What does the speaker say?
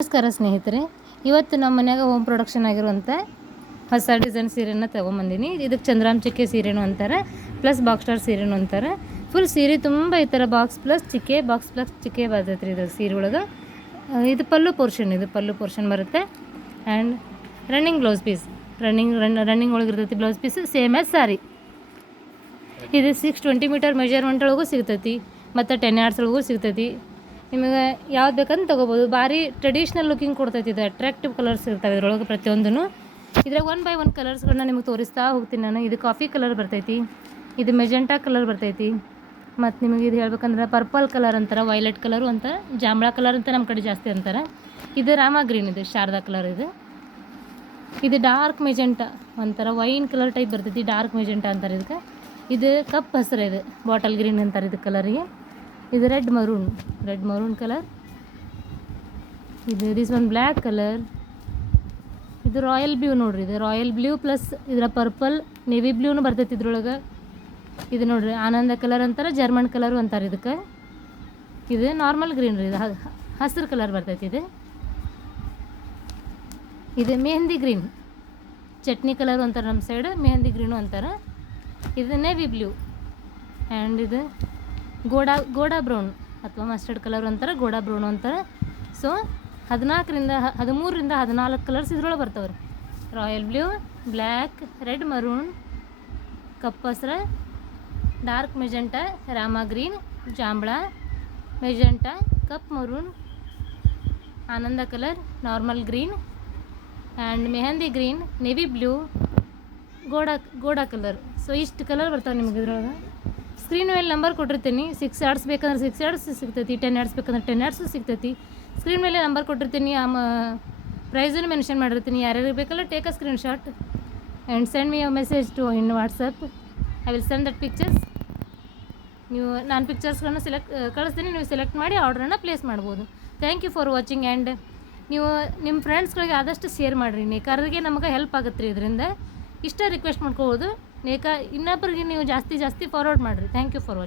ನಮಸ್ಕಾರ ಸ್ನೇಹಿತರೆ, ಇವತ್ತು ನಮ್ಮ ಮನ್ಯಾಗ ಹೋಮ್ ಪ್ರೊಡಕ್ಷನ್ ಆಗಿರುವಂಥ ಹೊಸ ಡಿಸೈನ್ ಸೀರೆನ ತೊಗೊಂಬಂದಿನಿ. ಇದಕ್ಕೆ ಚಂದ್ರಾಮ್ ಚಿಕ್ಕೆ ಸೀರೆನೂ ಅಂತಾರೆ, ಪ್ಲಸ್ ಬಾಕ್ಸ್ ಸ್ಟಾರ್ ಸೀರೆನೂ ಅಂತಾರೆ. ಫುಲ್ ಸೀರೆ ತುಂಬ ಈ ಥರ ಬಾಕ್ಸ್ ಪ್ಲಸ್ ಚಿಕ್ಕೆ ಬರ್ತೈತೆ ರೀ. ಇದು ಸೀರೆ ಒಳಗೆ ಇದು ಪಲ್ಲು ಪೋರ್ಷನ್ ಬರುತ್ತೆ. And running blouse piece, running ಒಳಗೆ ಇರ್ತೈತಿ blouse piece, same as sari. ಇದು 620 ಮೀಟರ್ ಮೆಜರ್ಮೆಂಟ್ ಒಳಗೂ ಸಿಗ್ತೈತಿ, ಮತ್ತು 10 yards ಒಳಗೂ ಸಿಗ್ತೈತಿ. ನಿಮಗೆ ಯಾವ್ದು ಬೇಕಂತ ತೊಗೋಬೋದು. ಭಾರಿ ಟ್ರೆಡಿಷ್ನಲ್ ಲುಕಿಂಗ್ ಕೊಡ್ತೈತಿ. ಇದು ಅಟ್ರಾಕ್ಟಿವ್ ಕಲರ್ಸ್ ಇರ್ತವೆ ಇದರೊಳಗೆ ಪ್ರತಿಯೊಂದೂ. ಇದ್ರಾಗ 1 by 1 ಕಲರ್ಸ್ಗಳನ್ನ ನಿಮಗೆ ತೋರಿಸ್ತಾ ಹೋಗ್ತೀನಿ ನಾನು. ಇದು ಕಾಫಿ ಕಲರ್ ಬರ್ತೈತಿ, ಇದು ಮೆಜೆಂಟಾ ಕಲರ್ ಬರ್ತೈತಿ, ಮತ್ತು ನಿಮಗೆ ಇದು ಹೇಳ್ಬೇಕಂದ್ರೆ ಪರ್ಪಲ್ ಕಲರ್ ಅಂತಾರೆ, ವೈಲೆಟ್ ಕಲರು ಅಂತಾರೆ, ಜಾಂಬಳ ಕಲರ್ ಅಂತ ನಮ್ಮ ಕಡೆ ಜಾಸ್ತಿ ಅಂತಾರೆ. ಇದು ರಾಮ ಗ್ರೀನ್, ಇದು ಶಾರದಾ ಕಲರ್. ಇದು ಡಾರ್ಕ್ ಮೆಜೆಂಟಾ ಒಂಥರ ವೈನ್ ಕಲರ್ ಟೈಪ್ ಬರ್ತೈತಿ, ಡಾರ್ಕ್ ಮೆಜೆಂಟಾ ಅಂತಾರೆ ಇದಕ್ಕೆ. ಇದು ಕಪ್ ಹಸಿರು, ಇದು ಬಾಟಲ್ ಗ್ರೀನ್ ಅಂತಾರೆ ಇದು ಕಲರಿಗೆ. ಇದು red maroon colour. This one black colour. ಇದು ರಾಯಲ್ ಬ್ಲೂ ನೋಡ್ರಿ, ಇದು ರಾಯಲ್ ಬ್ಲೂ ಪ್ಲಸ್ ಇದರ ಪರ್ಪಲ್ ನೇವಿ ಬ್ಲೂನು ಬರ್ತೈತಿ ಇದ್ರೊಳಗೆ. ಇದು ನೋಡ್ರಿ ಆನಂದ ಕಲರ್ ಅಂತಾರೆ, ಜರ್ಮನ್ ಕಲರು ಅಂತಾರೆ ಇದಕ್ಕೆ. ಇದು ನಾರ್ಮಲ್ ಗ್ರೀನ್ ರೀ, ಇದು ಹಸಿರು ಕಲರ್ ಬರ್ತೈತಿ. ಇದು ಮೆಹಂದಿ ಗ್ರೀನ್, ಚಟ್ನಿ ಕಲರು ಅಂತಾರೆ ನಮ್ಮ ಸೈಡ್, ಮೆಹಂದಿ ಗ್ರೀನು ಅಂತಾರೆ. ಇದು ನೇವಿ ಬ್ಲೂ. ಆ್ಯಂಡ್ ಇದು ಗೋಡಾ ಬ್ರೌನ್ ಅಥವಾ ಮಸ್ಟರ್ಡ್ ಕಲರ್ ಅಂತಾರೆ, ಗೋಡಾ ಬ್ರೌನ್ ಅಂತಾರೆ. ಸೊ 13ರಿಂದ 14 ಕಲರ್ಸ್ ಇದ್ರೊಳಗೆ ಬರ್ತಾವೆ ರೀ. Royal blue, black, red maroon, ಕಪ್ ಹಸ್ರು, ಡಾರ್ಕ್ ಮೆಜೆಂಟಾ, ರಾಮ ಗ್ರೀನ್, ಜಾಂಬಳ, ಮೆಜೆಂಟಾ, ಕಪ್ ಮರೂನ್, ಆನಂದ colour, normal green, and mehndi green, navy blue, ಗೋಡಾ ಕಲರ್. ಸೊ ಇಷ್ಟು ಕಲರ್ ಬರ್ತಾವೆ ನಿಮಗೆ ಇದ್ರೊಳಗೆ. ಸ್ಕ್ರೀನ್ ಮೇಲೆ ನಂಬರ್ ಕೊಟ್ಟಿರ್ತೀನಿ. 6 yards ಬೇಕಂದ್ರೆ 6 yards ಸಿಗ್ತೈತಿ, 10 yards ಬೇಕಂದ್ರೆ 10 yards ಸಿಗ್ತೈತಿ. ಸ್ಕ್ರೀನ್ ಮೇಲೆ ನಂಬರ್ ಕೊಟ್ಟಿರ್ತೀನಿ, ಪ್ರೈಸನ್ನು ಮೆನ್ಷನ್ ಮಾಡಿರ್ತೀನಿ. ಯಾರ್ಯಾರಿಗೆ ಬೇಕಲ್ಲ take a screen shot and send me a message to in WhatsApp. I will send that pictures. ನಾನು ಪಿಕ್ಚರ್ಸ್ಗಳನ್ನ ಕಳಿಸ್ತೀನಿ, ನೀವು ಸೆಲೆಕ್ಟ್ ಮಾಡಿ ಆರ್ಡ್ರನ್ನು ಪ್ಲೇಸ್ ಮಾಡ್ಬೋದು. Thank you for watching. And ನೀವು ನಿಮ್ಮ ಫ್ರೆಂಡ್ಸ್ಗಳಿಗೆ ಆದಷ್ಟು ಶೇರ್ ಮಾಡಿರಿ. ನೇಕಾರರಿಗೆ ನಮಗೆ ಹೆಲ್ಪ್ ಆಗುತ್ತೆ ರೀ ಇದರಿಂದ. ಇಷ್ಟ ರಿಕ್ವೆಸ್ಟ್ ಮಾಡ್ಕೋಬೋದು. ಇನ್ನೊಬ್ಬರಿಗೆ ನೀವು ಜಾಸ್ತಿ ಫಾರ್ವರ್ಡ್ ಮಾಡಿರಿ. Thank you for watching.